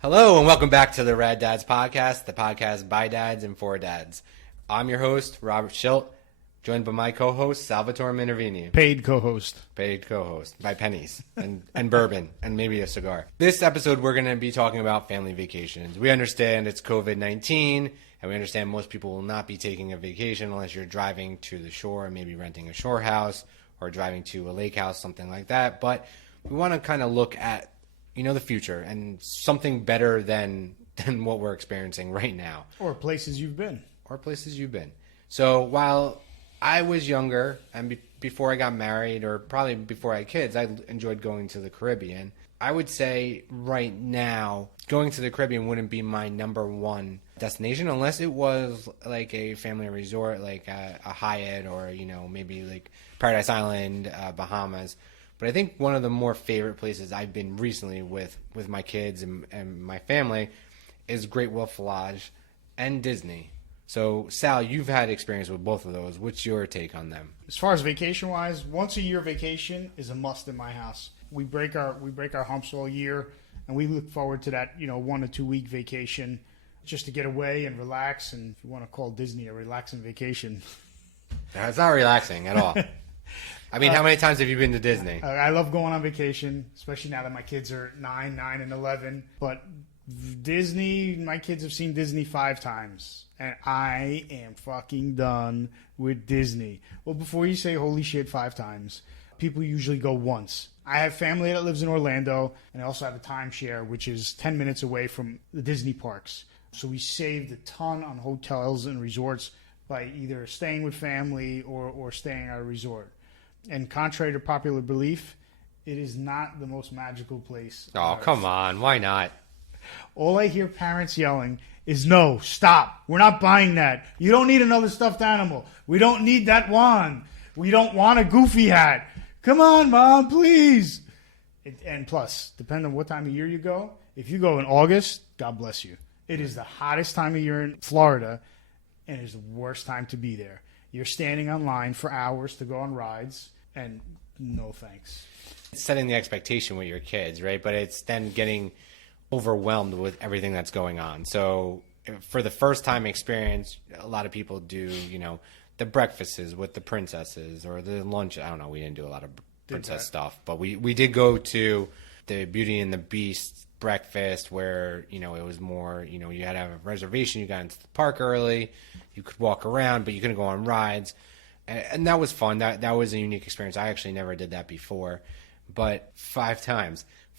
Hello and welcome back to the Rad Dads Podcast, the podcast by dads and for dads. I'm your host, Robert Schilt, joined by my co-host, Salvatore Minervini. Paid co-host By pennies and bourbon and maybe a cigar. This episode, we're going to be talking about family vacations. We understand it's COVID-19, and we understand most people will not be taking a vacation unless you're driving to the shore and maybe renting a shore house or driving to a lake house, something like that. But we want to kind of look at the future and something better than what we're experiencing right now. Or places you've been. So while I was younger and before I got married or probably before I had kids, I enjoyed going to the Caribbean. I would say right now, going to the Caribbean wouldn't be my number one destination unless it was like a family resort, like a Hyatt or, maybe like Paradise Island, Bahamas. But I think one of the more favorite places I've been recently with my kids and my family is Great Wolf Lodge and Disney. So, Sal, you've had experience with both of those. What's your take on them? As far as vacation-wise, once a year vacation is a must in my house. We break our humps all year, and we look forward to that 1 to 2 week vacation just to get away and relax. And if you want to call Disney a relaxing vacation, it's not relaxing at all. I mean, how many times have you been to Disney? I love going on vacation, especially now that my kids are 9, and 11. But Disney, my kids have seen Disney 5 times. And I am fucking done with Disney. Well, before you say holy shit 5 times, people usually go once. I have family that lives in Orlando, and I also have a timeshare, which is 10 minutes away from the Disney parks. So we saved a ton on hotels and resorts by either staying with family or staying at a resort. And contrary to popular belief, it is not the most magical place. Oh, come on. Why not? All I hear parents yelling is, no, stop. We're not buying that. You don't need another stuffed animal. We don't need that wand. We don't want a Goofy hat. Come on, Mom, please. And plus, depending on what time of year you go, if you go in August, God bless you. It is the hottest time of year in Florida, and it is the worst time to be there. You're standing on line for hours to go on rides, and no thanks. It's setting the expectation with your kids, right? But it's then getting overwhelmed with everything that's going on. So for the first time experience, a lot of people do, the breakfasts with the princesses or the lunch. I don't know. We didn't do a lot of princess stuff, but we did go to the Beauty and the Beast breakfast where, it was more, you had to have a reservation. You got into the park early. You could walk around, but you couldn't go on rides. And that was fun. That was a unique experience. I actually never did that before, but 5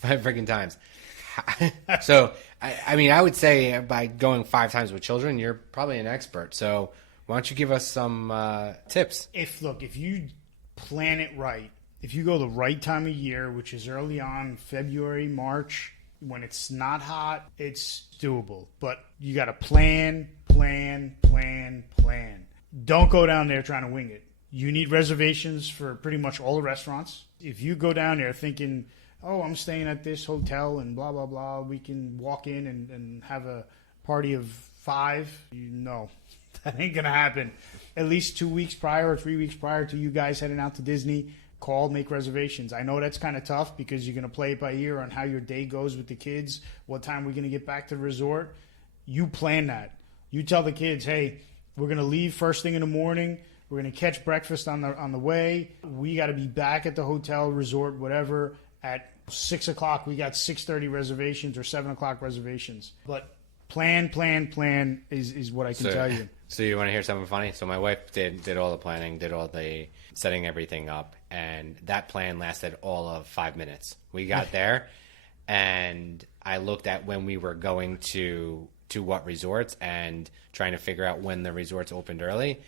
freaking times. So, I would say by going 5 times with children, you're probably an expert. So why don't you give us some tips? If you plan it right, if you go the right time of year, which is early on, February, March, when it's not hot, it's doable. But you got to plan. Don't go down there trying to wing it. You need reservations for pretty much all the restaurants. If you go down there thinking, oh, I'm staying at this hotel and blah, blah, blah, we can walk in and have a party of 5, no, that ain't going to happen. At least 2 weeks prior or 3 weeks prior to you guys heading out to Disney, make reservations. I know that's kind of tough because you're going to play it by ear on how your day goes with the kids, what time we're going to get back to the resort. You plan that. You tell the kids, hey, we're going to leave first thing in the morning. We're going to catch breakfast on the way. We got to be back at the hotel, resort, whatever, at 6 o'clock. We got 6:30 reservations or 7 o'clock reservations. But plan is what I can tell you. So you want to hear something funny? So my wife did all the planning, did all the setting everything up, and that plan lasted all of 5 minutes. We got there, and I looked at when we were going to what resorts and trying to figure out when the resorts opened early.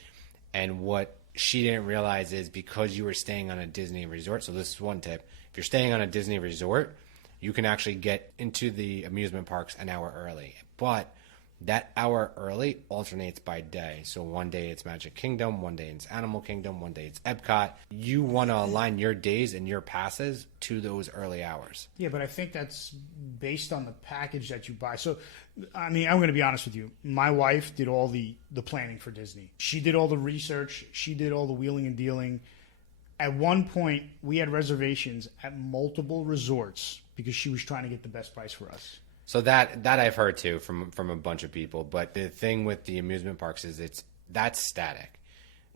And what she didn't realize is because you were staying on a Disney resort, so this is one tip. If you're staying on a Disney resort, you can actually get into the amusement parks an hour early. But that hour early alternates by day. So one day it's Magic Kingdom, one day it's Animal Kingdom, one day it's Epcot. You want to align your days and your passes to those early hours. Yeah, but I think that's based on the package that you buy. So, I'm going to be honest with you. My wife did all the planning for Disney. She did all the research. She did all the wheeling and dealing. At one point, we had reservations at multiple resorts because she was trying to get the best price for us. So that I've heard too from a bunch of people. But the thing with the amusement parks is that's static.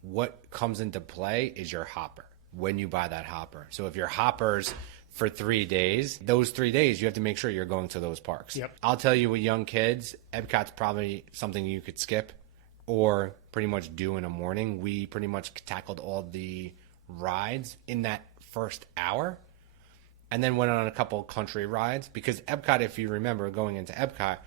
What comes into play is your hopper when you buy that hopper. So if your hopper's for 3 days, those 3 days you have to make sure you're going to those parks. Yep. I'll tell you, with young kids, Epcot's probably something you could skip or pretty much do in a morning. We pretty much tackled all the rides in that first hour, and then went on a couple country rides, because Epcot, if you remember going into Epcot,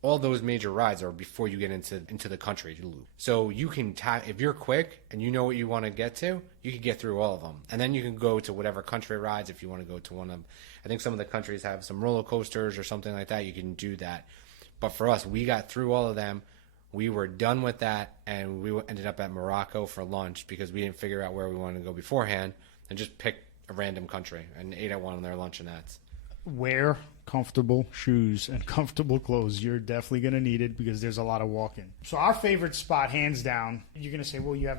all those major rides are before you get into the country loop. So you can if you're quick and you know what you want to get to, you can get through all of them, and then you can go to whatever country rides if you want to go to one of them. I think some of the countries have some roller coasters or something like that. You can do that, but for us, we got through all of them. We were done with that, and we ended up at Morocco for lunch because we didn't figure out where we wanted to go beforehand, and just picked a random country and ate at one of their luncheonettes. Wear comfortable shoes and comfortable clothes. You're definitely going to need it because there's a lot of walking. So our favorite spot, hands down, you're going to say, well, you have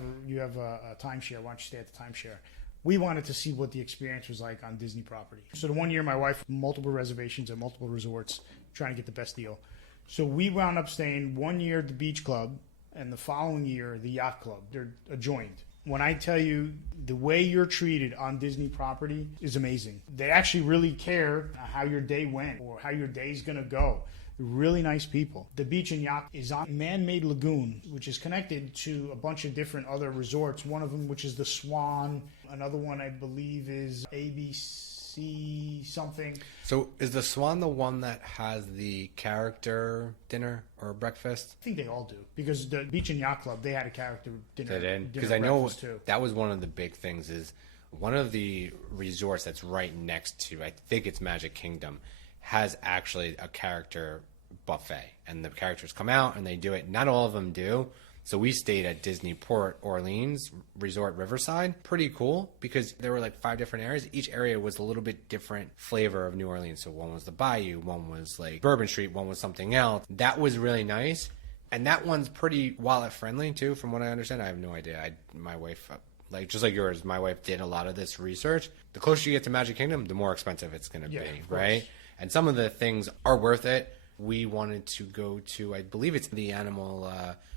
a timeshare. Why don't you stay at the timeshare? We wanted to see what the experience was like on Disney property. So the one year, my wife, multiple reservations at multiple resorts, trying to get the best deal. So we wound up staying 1 year at the beach club, and the following year, the yacht club. They're adjoined. When I tell you the way you're treated on Disney property is amazing. They actually really care how your day went or how your day's going to go. They're really nice people. The beach and yacht is on a man-made lagoon, which is connected to a bunch of different other resorts. One of them, which is the Swan. Another one, I believe, is ABC something. So is the Swan the one that has the character dinner or breakfast? I think they all do, because the Beach and Yacht Club, they had a character dinner. Because I know that was one of the big things. Is one of the resorts that's right next to, I think it's Magic Kingdom, has actually a character buffet, and the characters come out and they do it. Not all of them do. So we stayed at Disney Port Orleans Resort Riverside. Pretty cool, because there were like 5 different areas. Each area was a little bit different flavor of New Orleans. So one was the Bayou, one was like Bourbon Street, one was something else. That was really nice. And that one's pretty wallet friendly too, from what I understand. I have no idea. My wife, like just like yours, my wife did a lot of this research. The closer you get to Magic Kingdom, the more expensive it's going to be, right? And some of the things are worth it. We wanted to go to, I believe it's the Animal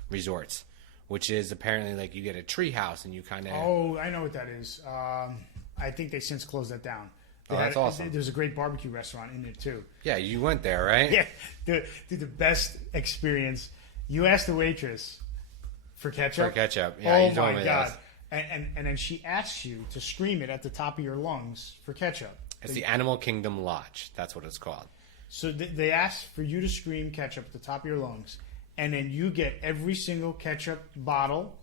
Resorts, which is apparently like you get a tree house and you kind of... Oh, I know what that is. I think they since closed that down. That's awesome. There's a great barbecue restaurant in it too. Yeah, you went there, right? Yeah, the best experience. You asked the waitress for ketchup. For ketchup, yeah. Oh you told my me God! this. And then she asks you to scream it at the top of your lungs for ketchup. It's the Animal Kingdom Lodge. That's what it's called. So they ask for you to scream ketchup at the top of your lungs, and then you get every single ketchup bottle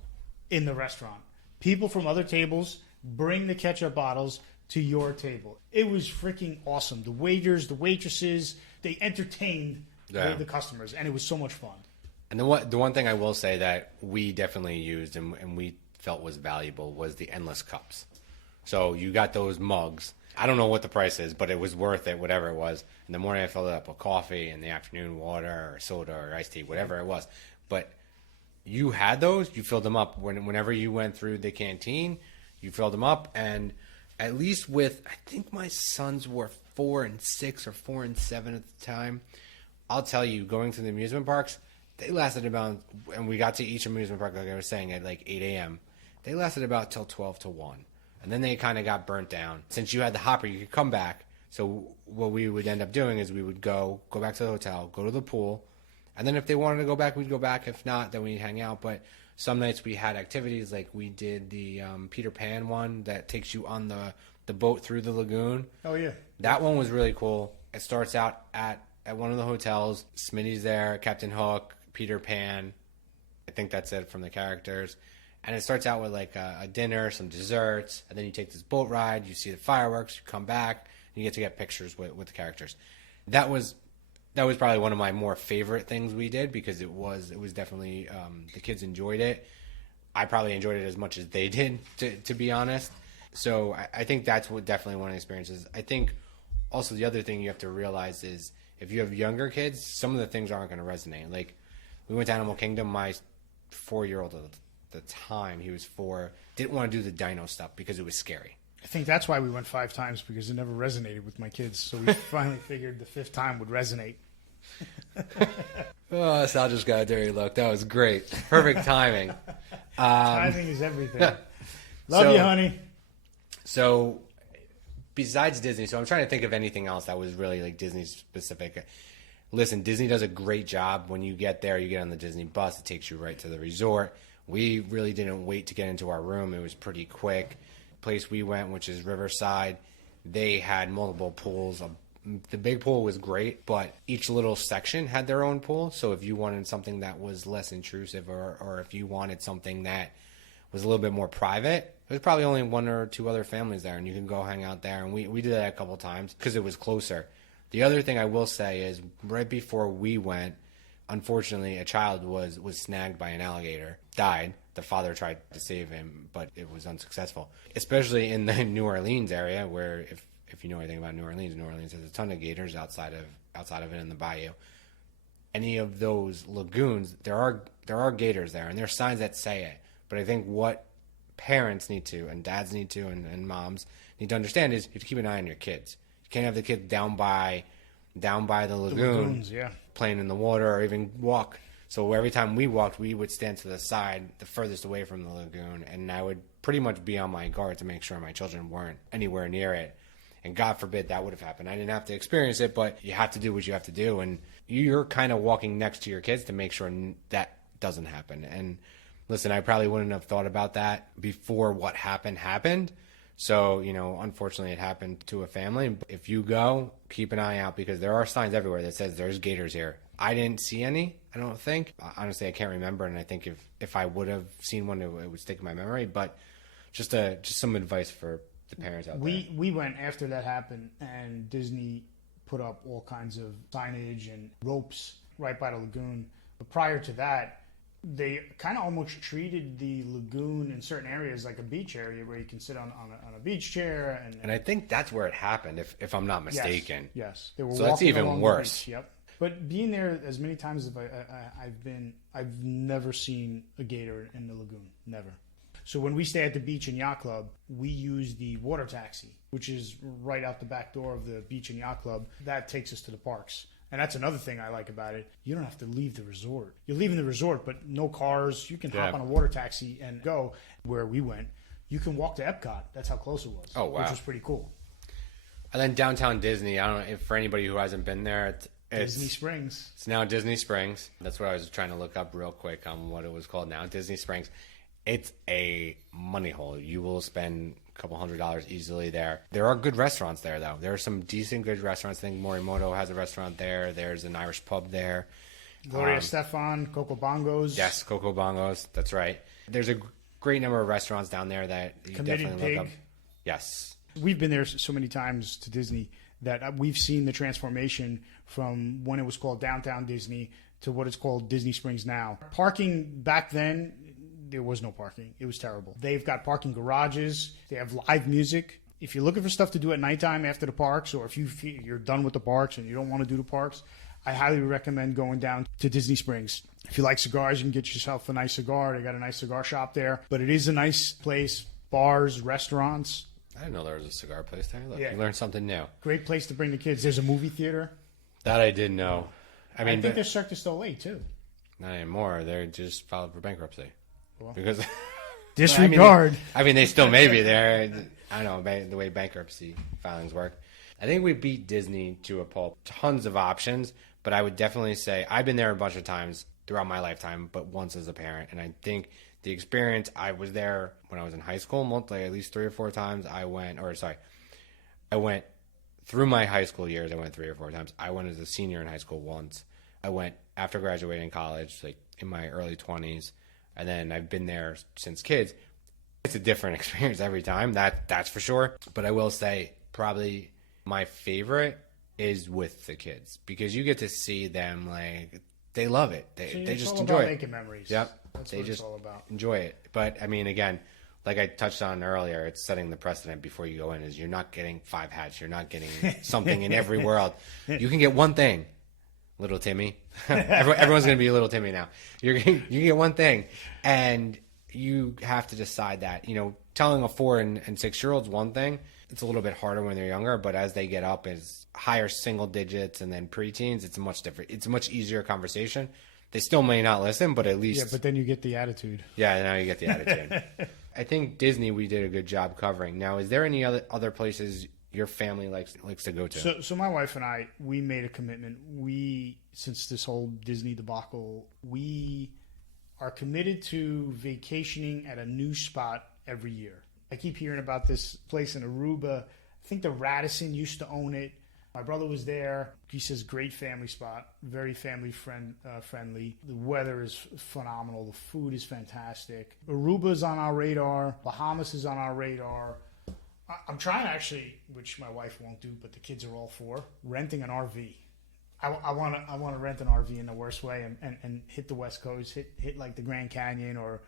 in the restaurant. People from other tables bring the ketchup bottles to your table. It was freaking awesome. The waiters, the waitresses, they entertained the customers, and it was so much fun. And the one thing I will say that we definitely used and we felt was valuable was the endless cups. So you got those mugs. I don't know what the price is, but it was worth it, whatever it was. In the morning, I filled it up with coffee. In the afternoon, water or soda or iced tea, whatever it was. But you had those. You filled them up. Whenever you went through the canteen, you filled them up. And at least with, I think my sons were 4 and 6 or 4 and 7 at the time. I'll tell you, going to the amusement parks, they lasted about, and we got to each amusement park, like I was saying, at like 8 a.m. They lasted about till 12 to 1. And then they kind of got burnt down. Since you had the hopper, you could come back. So what we would end up doing is we would go back to the hotel, go to the pool. And then if they wanted to go back, we'd go back. If not, then we'd hang out. But some nights we had activities, like we did the Peter Pan one that takes you on the boat through the lagoon. Oh, yeah. That one was really cool. It starts out at one of the hotels. Smitty's there, Captain Hook, Peter Pan. I think that's it from the characters. And it starts out with like a dinner, some desserts, and then you take this boat ride, you see the fireworks, you come back, and you get to get pictures with the characters. That was probably one of my more favorite things we did, because it was definitely the kids enjoyed it. I probably enjoyed it as much as they did, to be honest. So I think that's definitely one of the experiences. I think also the other thing you have to realize is if you have younger kids, some of the things aren't going to resonate. Like we went to Animal Kingdom, my 4-year-old at the time, he was 4, didn't want to do the dino stuff because it was scary. I think that's why we went 5 times, because it never resonated with my kids. So we finally figured the 5th time would resonate. Oh, Sal just got a dirty look. That was great. Perfect timing. Timing is everything. Love So- you, honey. So, besides Disney, so I'm trying to think of anything else that was really like Disney specific. Listen, Disney does a great job. When you get there, you get on the Disney bus. It takes you right to the resort. We really didn't wait to get into our room. It was pretty quick. Place we went, which is Riverside, they had multiple pools. The big pool was great, but each little section had their own pool. So if you wanted something that was less intrusive, or if you wanted something that was a little bit more private, there's probably only one or two other families there, and you can go hang out there. And we did that a couple times because it was closer. The other thing I will say is right before we went, unfortunately, a child was snagged by an alligator, died. The father tried to save him, but it was unsuccessful. Especially in the New Orleans area, where if you know anything about New Orleans has a ton of gators outside of it in the bayou. Any of those lagoons, there are gators there, and there's signs that say it. But I think what parents need to, and dads need to, and moms need to understand is you have to keep an eye on your kids. You can't have the kids down by the lagoon, Lagoons, yeah. playing in the water, or even walk. So every time we walked, we would stand to the side, the furthest away from the lagoon, and I would pretty much be on my guard to make sure my children weren't anywhere near it. And God forbid that would have happened. I didn't have to experience it, but you have to do what you have to do, and you're kind of walking next to your kids to make sure that doesn't happen. And listen, I probably wouldn't have thought about that before what happened. So, unfortunately it happened to a family. If you go, keep an eye out, because there are signs everywhere that says there's gators here. I didn't see any, I don't think. Honestly, I can't remember, and I think if I would have seen one, it would stick in my memory. But just some advice for the parents out there. We went after that happened, and Disney put up all kinds of signage and ropes right by the lagoon. But prior to that, they kind of almost treated the lagoon in certain areas like a beach area where you can sit on a beach chair. And I think that's where it happened, if I'm not mistaken. Yes. They were So that's walking even along the worse. beach, Yep. But being there as many times as I've been, I've never seen a gator in the lagoon. Never. So when we stay at the beach and yacht club, we use the water taxi, which is right out the back door of the beach and yacht club. That takes us to the parks. And that's another thing I like about it. You don't have to leave the resort. You're leaving the resort, but no cars. You can hop on a water taxi and go where we went. You can walk to Epcot. That's how close it was. Oh, wow. Which was pretty cool. And then downtown Disney, I don't know if for anybody who hasn't been there, Disney Springs. It's now Disney Springs. That's what I was trying to look up real quick on what it was called now. Disney Springs. It's a money hole. You will spend a couple $100 easily there. There are good restaurants there, though. There are some decent good restaurants. I think Morimoto has a restaurant there. There's an Irish pub there. Gloria Stefan, Coco Bongos. Yes, Coco Bongos. That's right. There's a great number of restaurants down there that you Committed definitely look Pig. up. Yes. We've been there so many times to Disney that we've seen the transformation from when it was called Downtown Disney to what it's called Disney Springs now. Parking back then, there was no parking. It was terrible. They've got parking garages. They have live music. If you're looking for stuff to do at nighttime after the parks, or if you're done with the parks and you don't want to do the parks, I highly recommend going down to Disney Springs. If you like cigars, you can get yourself a nice cigar. They got a nice cigar shop there. But it is a nice place. Bars, restaurants. I didn't know there was a cigar place there. Look, Yeah. you learned something new. Great place to bring the kids. There's a movie theater. That I didn't know. I mean, I think there's Cirque du Soleil, too. not anymore. They're just filed for bankruptcy. Well, Because disregard. I mean, they still may be there. I don't know the way bankruptcy filings work. I think we beat Disney to a pulp. Tons of options, but I would definitely say I've been there a bunch of times throughout my lifetime, but once as a parent. And I think the experience, I was there when I was in high school, at least 3 or 4 times. I went through my high school years. I went 3 or 4 times. I went as a senior in high school once. I went after graduating college, like in my early 20s. And then I've been there since kids. It's a different experience every time, that's for sure. But I will say probably my favorite is with the kids, because you get to see them, like, they love it. They just enjoy about it. making memories. Yep. That's They what just it's all about. enjoy it. But I mean, again, like I touched on earlier, it's setting the precedent before you go in. Is you're not getting 5 hats. You're not getting something in every world. You can get one thing. Little Timmy. Everyone's going to be a little Timmy now. You can get one thing, and you have to decide that. Telling a 4 and 6 year old's one thing. it's a little bit harder when they're younger, but as they get up as higher single digits and then preteens, it's a much different. It's a much easier conversation. They still may not listen, but at least Yeah, but then you get the attitude. yeah, now you get the attitude. I think Disney we did a good job covering. Now, is there any other places your family likes to go to? So my wife and I, we made a commitment. Since this whole Disney debacle, we are committed to vacationing at a new spot every year. I keep hearing about this place in Aruba. I think the Radisson used to own it. My brother was there. He says great family spot, very family friendly. The weather is phenomenal. The food is fantastic. Aruba's on our radar. Bahamas is on our radar. I'm trying to actually, which my wife won't do, but the kids are all for, renting an RV. I want to rent an RV in the worst way and hit the West Coast, hit like the Grand Canyon or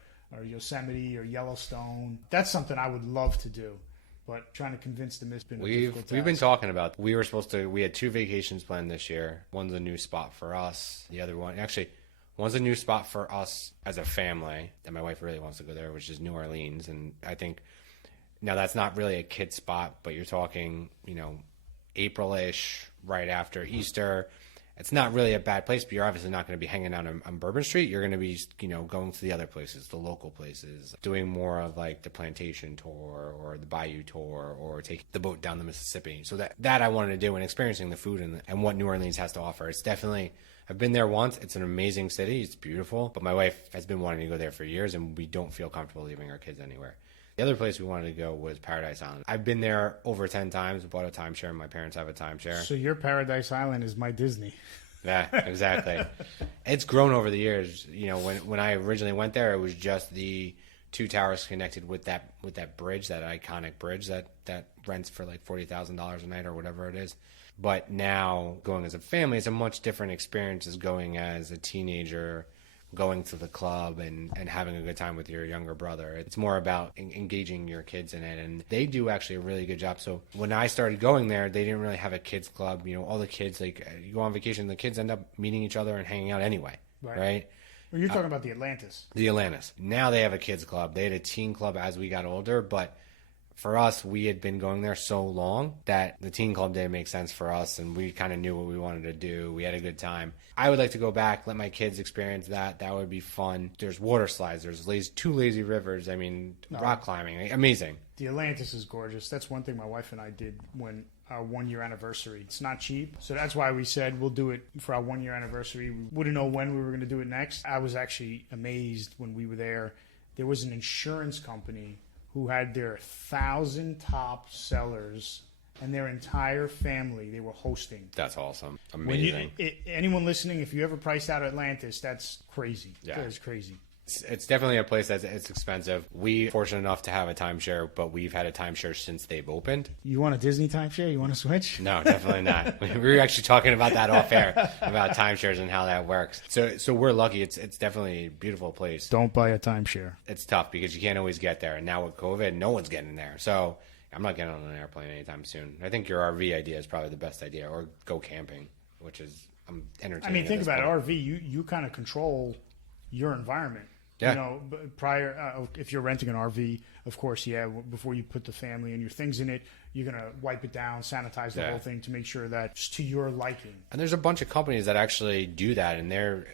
Yosemite or Yellowstone. That's something I would love to do. But trying to convince them has been a difficult task. We've been talking about. We had 2 vacations planned this year. One's a new spot for us. The other one, actually, one's a new spot for us as a family. And my wife really wants to go there, which is New Orleans. And I think now that's not really a kid spot, but you're talking, April-ish, right after Easter. It's not really a bad place, but you're obviously not going to be hanging out on Bourbon Street. You're going to be, going to the other places, the local places, doing more of like the plantation tour or the bayou tour or taking the boat down the Mississippi. So that I wanted to do and experiencing the food and what New Orleans has to offer. It's definitely, I've been there once. It's an amazing city. It's beautiful. But my wife has been wanting to go there for years, and we don't feel comfortable leaving our kids anywhere. The other place we wanted to go was Paradise Island. I've been there over 10 times. Bought a timeshare, and my parents have a timeshare. So your Paradise Island is my Disney. Yeah, exactly. It's grown over the years. When I originally went there, it was just the 2 towers connected with that bridge, that iconic bridge that rents for like $40,000 a night or whatever it is. But now going as a family, it's a much different experience as going as a teenager, going to the club and having a good time with your younger brother. It's more about engaging your kids in it, and they do actually a really good job. So when I started going there, they didn't really have a kids club. All the kids, like, you go on vacation, the kids end up meeting each other and hanging out anyway, right? Well, you're talking about the Atlantis. The Atlantis. Now they have a kids club. They had a teen club as we got older, but for us, we had been going there so long that the teen club didn't make sense for us, and we kind of knew what we wanted to do. We had a good time. I would like to go back, let my kids experience that. That would be fun. There's water slides. There's 2 lazy rivers. I mean, rock climbing. Amazing. The Atlantis is gorgeous. That's one thing my wife and I did when our 1-year anniversary. It's not cheap, so that's why we said we'll do it for our 1-year anniversary. We wouldn't know when we were going to do it next. I was actually amazed when we were there. There was an insurance company who had their 1,000 top sellers and their entire family they were hosting. That's awesome. Amazing. Anyone listening, if you ever priced out Atlantis, that's crazy. Yeah. That is crazy. It's definitely a place it's expensive. We fortunate enough to have a timeshare, but we've had a timeshare since they've opened. You want a Disney timeshare? You want to switch? No, definitely not. We were actually talking about that off air, about timeshares and how that works. So we're lucky. It's definitely a beautiful place. Don't buy a timeshare. It's tough because you can't always get there. And now with COVID, no one's getting there. So I'm not getting on an airplane anytime soon. I think your RV idea is probably the best idea, or go camping, which is I'm entertaining. I mean, think about it. RV. You kind of control your environment. Yeah. If you're renting an RV, of course, before you put the family and your things in it, you're going to wipe it down, sanitize the whole thing to make sure that it's to your liking. And there's a bunch of companies that actually do that, and they're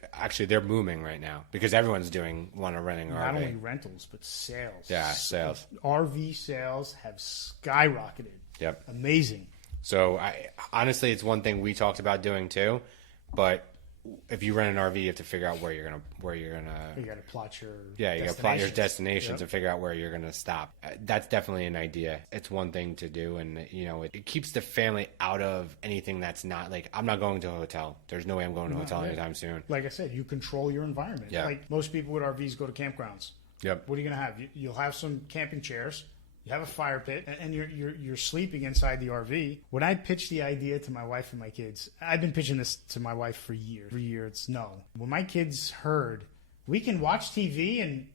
booming right now because everyone's renting RV. Not only rentals, but sales. Yeah, sales. RV sales have skyrocketed. Yep. Amazing. So honestly, it's one thing we talked about doing too, but if you rent an RV, you have to figure out where you're gonna. You got to plot your. Yeah, you got to plot your destinations and figure out where you're gonna stop. That's definitely an idea. It's one thing to do, and it keeps the family out of anything that's not like I'm not going to a hotel. There's no way I'm going to a hotel anytime soon. Like I said, you control your environment. Yeah. Like most people with RVs go to campgrounds. Yep. What are you gonna have? You'll have some camping chairs. You have a fire pit, and you're sleeping inside the RV. When I pitched the idea to my wife and my kids, I've been pitching this to my wife for years. For years, it's no. When my kids heard, we can watch TV and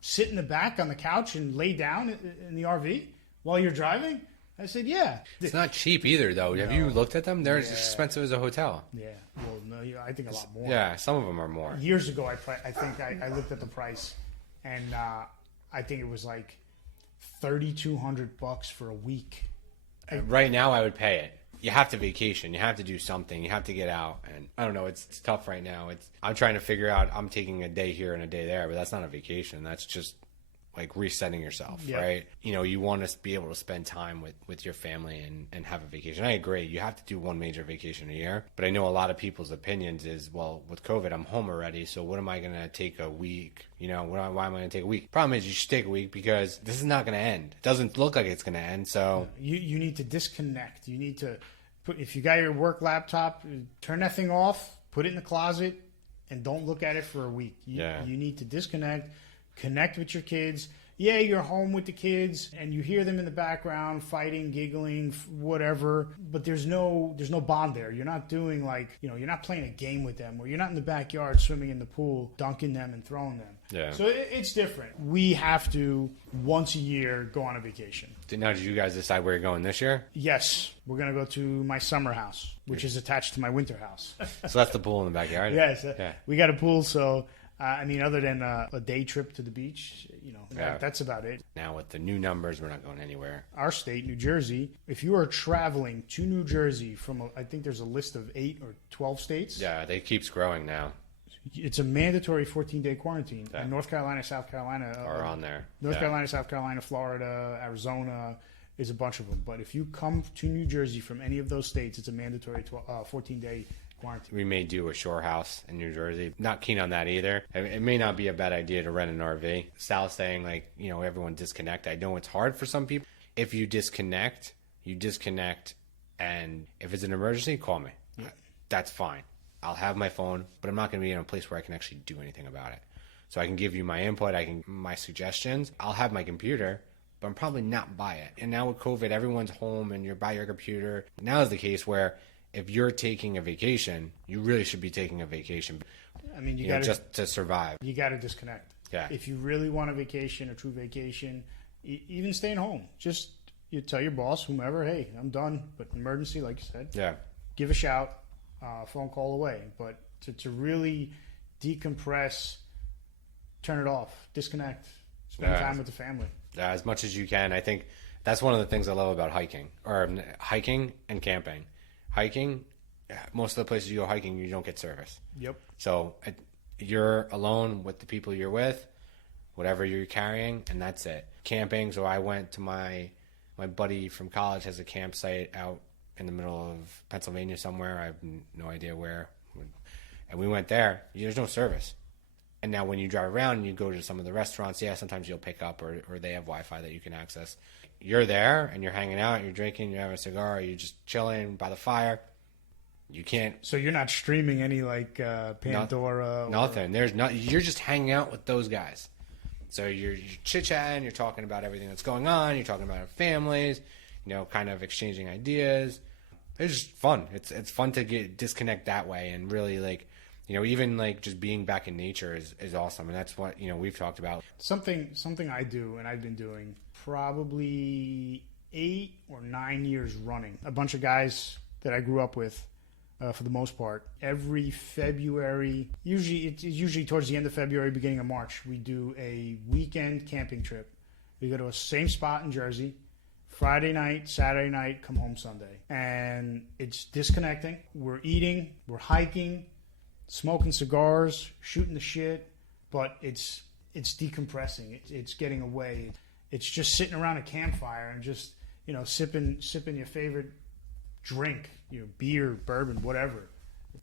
sit in the back on the couch and lay down in the RV while you're driving, I said, yeah. It's not cheap either, though. Have you looked at them? They're as expensive as a hotel. Yeah. Well, no, I think a lot more. Yeah, some of them are more. Years ago, I think I looked at the price, and I think it was like $3,200 for a week Right now, I would pay it. You have to vacation. You have to do something. You have to get out. And I don't know. It's tough right now. I'm trying to figure out. I'm taking a day here and a day there, but that's not a vacation. That's just like resetting yourself, Yep. right? You know, you want to be able to spend time with your family and have a vacation. I agree. You have to do one major vacation a year. But I know a lot of people's opinions is, well, with COVID, I'm home already. So what am I going to take a week? You know, why am I going to take a week? Problem is you should take a week because this is not going to end. It doesn't look like it's going to end. So You need to disconnect. You need to put, if you got your work laptop, turn that thing off, put it in the closet, and don't look at it for a week. You need to disconnect, connect with your kids. Yeah, you're home with the kids and you hear them in the background fighting, giggling, whatever, but there's no bond there. You're not doing like, you know, you're not playing a game with them, or you're not in the backyard swimming in the pool, dunking them and throwing them. Yeah. So it's different. We have to once a year go on a vacation. now, did you guys decide where you're going this year? Yes, we're going to go to my summer house, which is attached to my winter house. So that's the pool in the backyard? Yes, Yeah. we got a pool, so I mean, other than a day trip to the beach, you know, Yeah. that's about it. Now with the new numbers, we're not going anywhere. Our state, New Jersey, if you are traveling to New Jersey from, I think there's a list of 8 or 12 states, Yeah, it keeps growing now. it's a mandatory 14-day quarantine. Yeah. And North Carolina, South Carolina, Are on there. North Yeah. Carolina, South Carolina, Florida, Arizona, is a bunch of them. But if you come to New Jersey from any of those states, it's a mandatory 14-day quarantine. We may do a shore house in New Jersey. Not keen on that either. It may not be a bad idea to rent an RV. Sal's saying, like, you know, everyone disconnect. I know it's hard for some people. If you disconnect, and if it's an emergency, call me. Yeah. That's fine. I'll have my phone, but I'm not going to be in a place where I can actually do anything about it. So I can give you my input, my suggestions. I'll have my computer, but I'm probably not by it. And now with COVID, everyone's home and you're by your computer. Now is the case where if you're taking a vacation, you really should be taking a vacation. I mean, You know, just to survive. You got to disconnect. Yeah. If you really want a vacation, a true vacation, even staying home, just you tell your boss, whomever, hey, I'm done. But emergency, like you said, Yeah. give a shout, phone call away. But to really decompress, turn it off, disconnect, spend Yeah. time with the family. As much as you can. I think that's one of the things I love about hiking and camping. Hiking, most of the places you go hiking, you don't get service. Yep. So you're alone with the people you're with, whatever you're carrying, and that's it. Camping, so I went to my buddy from college has a campsite out in the middle of Pennsylvania somewhere. I have no idea where. And we went there. There's no service. And now when you drive around and you go to some of the restaurants, yeah, sometimes you'll pick up or they have Wi-Fi that you can access. You're there and you're hanging out, you're drinking, you're having a cigar, you're just chilling by the fire. You can't. So you're not streaming any like Pandora? Nothing. You're just hanging out with those guys. So you're chit-chatting, you're talking about everything that's going on, you're talking about our families, you know, kind of exchanging ideas. It's just fun. It's fun to disconnect that way and really like, you know, even like just being back in nature is awesome. And that's what, you know, we've talked about. Something I do, and I've been doing probably 8 or 9 years running. A bunch of guys that I grew up with, for the most part, every February, it's usually towards the end of February, beginning of March, we do a weekend camping trip. We go to a same spot in Jersey, Friday night, Saturday night, come home Sunday. And it's disconnecting. We're eating, we're hiking, smoking cigars, shooting the shit, but it's decompressing. It's getting away. It's just sitting around a campfire and just, you know, sipping your favorite drink, you know, beer, bourbon, whatever.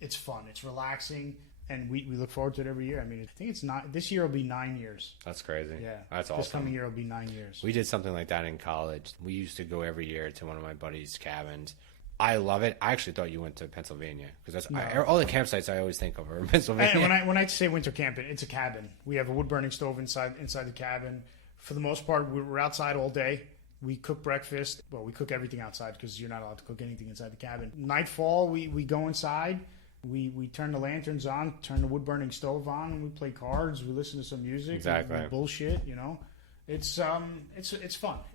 It's fun. It's relaxing, and we look forward to it every year. I mean, I think it's not. This year will be 9 years. That's crazy. Yeah, That's awesome. This coming year will be 9 years. We did something like that in college. We used to go every year to one of my buddies' cabins. I love it. I actually thought you went to Pennsylvania because all the campsites I always think of are in Pennsylvania. And when I say winter camping, it's a cabin. We have a wood burning stove inside the cabin. For the most part, we're outside all day. We cook breakfast. Well, we cook everything outside because you're not allowed to cook anything inside the cabin. Nightfall, we go inside. We turn the lanterns on, turn the wood burning stove on, and we play cards. We listen to some music. Exactly. We bullshit. You know, it's fun.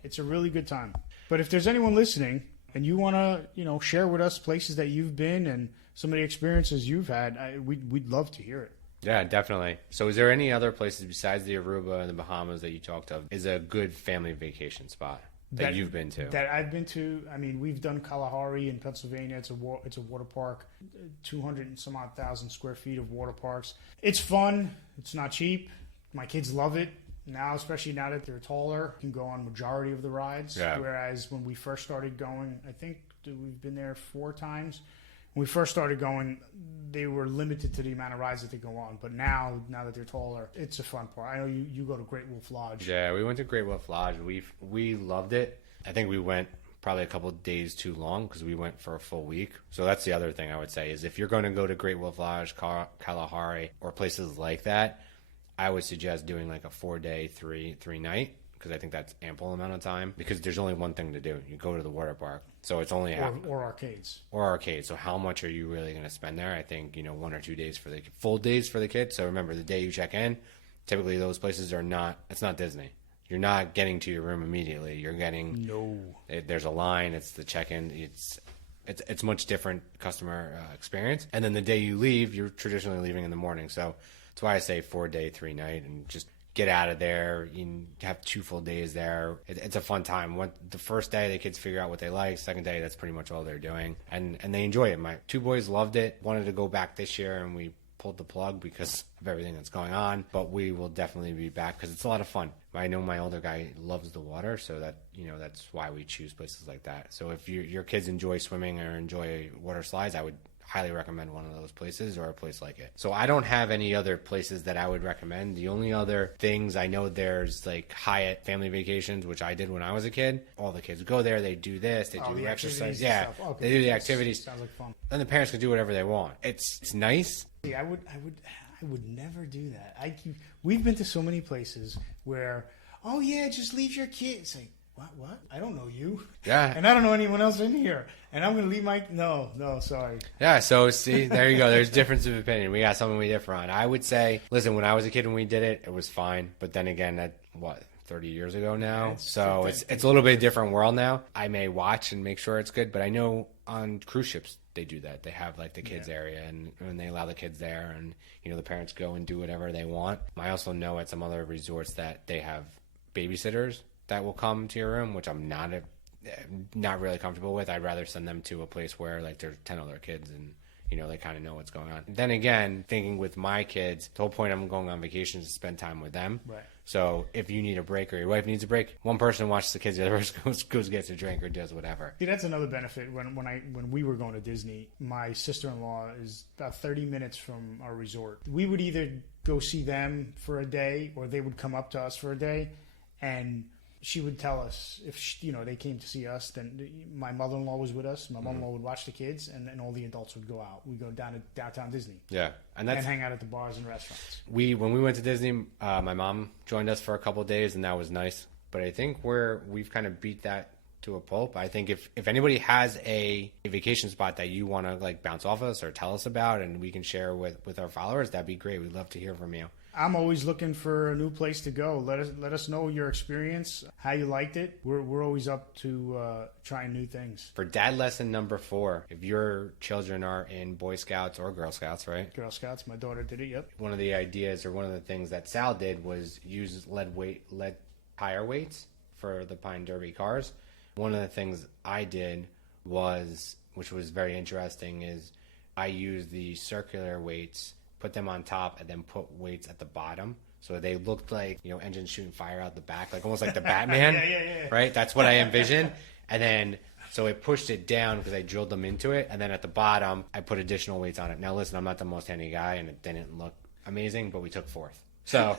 It's a really good time. But if there's anyone listening and you want to, you know, share with us places that you've been and some of the experiences you've had, we'd love to hear it. Yeah, definitely. So is there any other places besides the Aruba and the Bahamas that you talked of is a good family vacation spot? that you've been to. That I've been to. I mean, we've done Kalahari in Pennsylvania. It's a water park, 200 and some odd thousand square feet of water parks. It's fun. It's not cheap. My kids love it. Now, especially now that they're taller, can go on majority of the rides. Yeah. Whereas when we first started going, I think we've been there 4 times. When we first started going, they were limited to the amount of rides that they go on. But now that they're taller, it's a fun park. I know you go to Great Wolf Lodge. Yeah, we went to Great Wolf Lodge. We loved it. I think we went probably a couple of days too long because we went for a full week. So that's the other thing I would say is if you're going to go to Great Wolf Lodge, Kalahari, or places like that, I would suggest doing like a 4-day, 3-night, because I think that's ample amount of time, because there's only one thing to do. You go to the water park. So it's only or arcades. Or arcades. So how much are you really going to spend there? I think, 1 or 2 days for the full days for the kids. So remember, the day you check in, typically those places are not, it's not Disney. You're not getting to your room immediately. You're getting, there's a line. It's the check-in. It's much different customer experience. And then the day you leave, you're traditionally leaving in the morning. So that's why I say 4-day, 3-night, and just get out of there. You have 2 full days there. It's a fun time. The first day, the kids figure out what they like. Second day, that's pretty much all they're doing, and they enjoy it. My 2 boys loved it. Wanted to go back this year, and we pulled the plug because of everything that's going on. But we will definitely be back because it's a lot of fun. I know my older guy loves the water, so that that's why we choose places like that. So if your kids enjoy swimming or enjoy water slides, I would highly recommend one of those places or a place like it. So I don't have any other places that I would recommend. The only other things I know, there's like Hyatt family vacations, which I did when I was a kid. All the kids go there, they do this, they do the exercise. Yeah, okay. They do the activities. Sounds like fun. And the parents can do whatever they want. It's nice. See, I would never do that. We've been to so many places where, oh yeah, just leave your kids. Like, what? I don't know you. Yeah. And I don't know anyone else in here. And I'm going to leave no, sorry. Yeah, so see, there you go. There's difference of opinion. We got something we differ on. I would say, listen, when I was a kid and we did it, it was fine. But then again, 30 years ago now? So it's a little bit different world now. I may watch and make sure it's good, but I know on cruise ships they do that. They have like the kids area and they allow the kids there, and the parents go and do whatever they want. I also know at some other resorts that they have babysitters that will come to your room, which I'm not really comfortable with. I'd rather send them to a place where like there's 10 other kids and they kind of know what's going on. Then again, thinking with my kids, the whole point I'm going on vacation is to spend time with them. Right. So if you need a break or your wife needs a break, one person watches the kids, the other person goes gets a drink or does whatever. See, that's another benefit. When we were going to Disney, my sister-in-law is about 30 minutes from our resort. We would either go see them for a day or they would come up to us for a day, and she would tell us if they came to see us. Then my mother-in-law was with us. My mother-in-law would watch the kids, and then all the adults would go out. We'd go down to downtown Disney. Yeah, and hang out at the bars and restaurants. When we went to Disney, my mom joined us for a couple of days, and that was nice. But I think we've kind of beat that to a pulp. I think if anybody has a vacation spot that you want to like bounce off us or tell us about, and we can share with our followers, that'd be great. We'd love to hear from you. I'm always looking for a new place to go. Let us know your experience, how you liked it. We're always up to trying new things. For dad lesson number 4, if your children are in Boy Scouts or Girl Scouts, right? Girl Scouts. My daughter did it. Yep. One of the ideas or one of the things that Sal did was use lead tire weights for the Pine Derby cars. One of the things I did which was very interesting, is I used the circular weights, put them on top, and then put weights at the bottom. So they looked like, engines shooting fire out the back, like almost like the Batman. Yeah. Right? That's what I envisioned. And then, so it pushed it down because I drilled them into it. And then at the bottom, I put additional weights on it. Now, listen, I'm not the most handy guy, and it didn't look amazing, but we took 4th. So,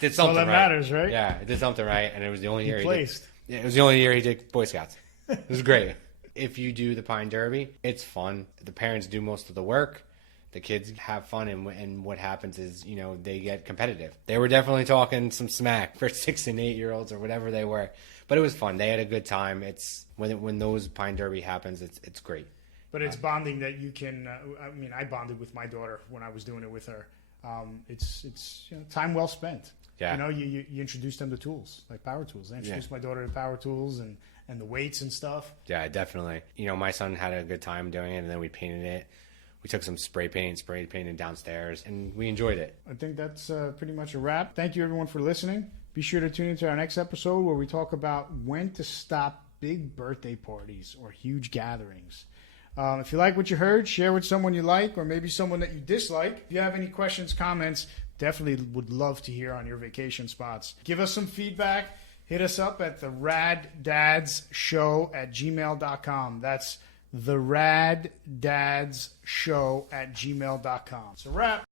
did something that right. matters, right? Yeah, it did something right, and it was the only year it was the only year he did Boy Scouts. It was great. If you do the Pine Derby, it's fun. The parents do most of the work. The kids have fun, and what happens is, they get competitive. They were definitely talking some smack for 6 and 8 year olds or whatever they were, but it was fun. They had a good time. It's when those Pine Derby happens, it's great. But it's bonding that you can. I bonded with my daughter when I was doing it with her. It's time well spent. Yeah. You introduce them to tools like power tools. I introduced my daughter to power tools and the weights and stuff. Yeah, definitely. My son had a good time doing it, and then we painted it. We took some spray painted downstairs, and we enjoyed it. I think that's pretty much a wrap. Thank you, everyone, for listening. Be sure to tune into our next episode where we talk about when to stop big birthday parties or huge gatherings. If you like what you heard, share with someone you like or maybe someone that you dislike. If you have any questions, comments, definitely would love to hear on your vacation spots. Give us some feedback. Hit us up at the raddadshow@gmail.com. That's the raddadshow@gmail.com. It's a wrap.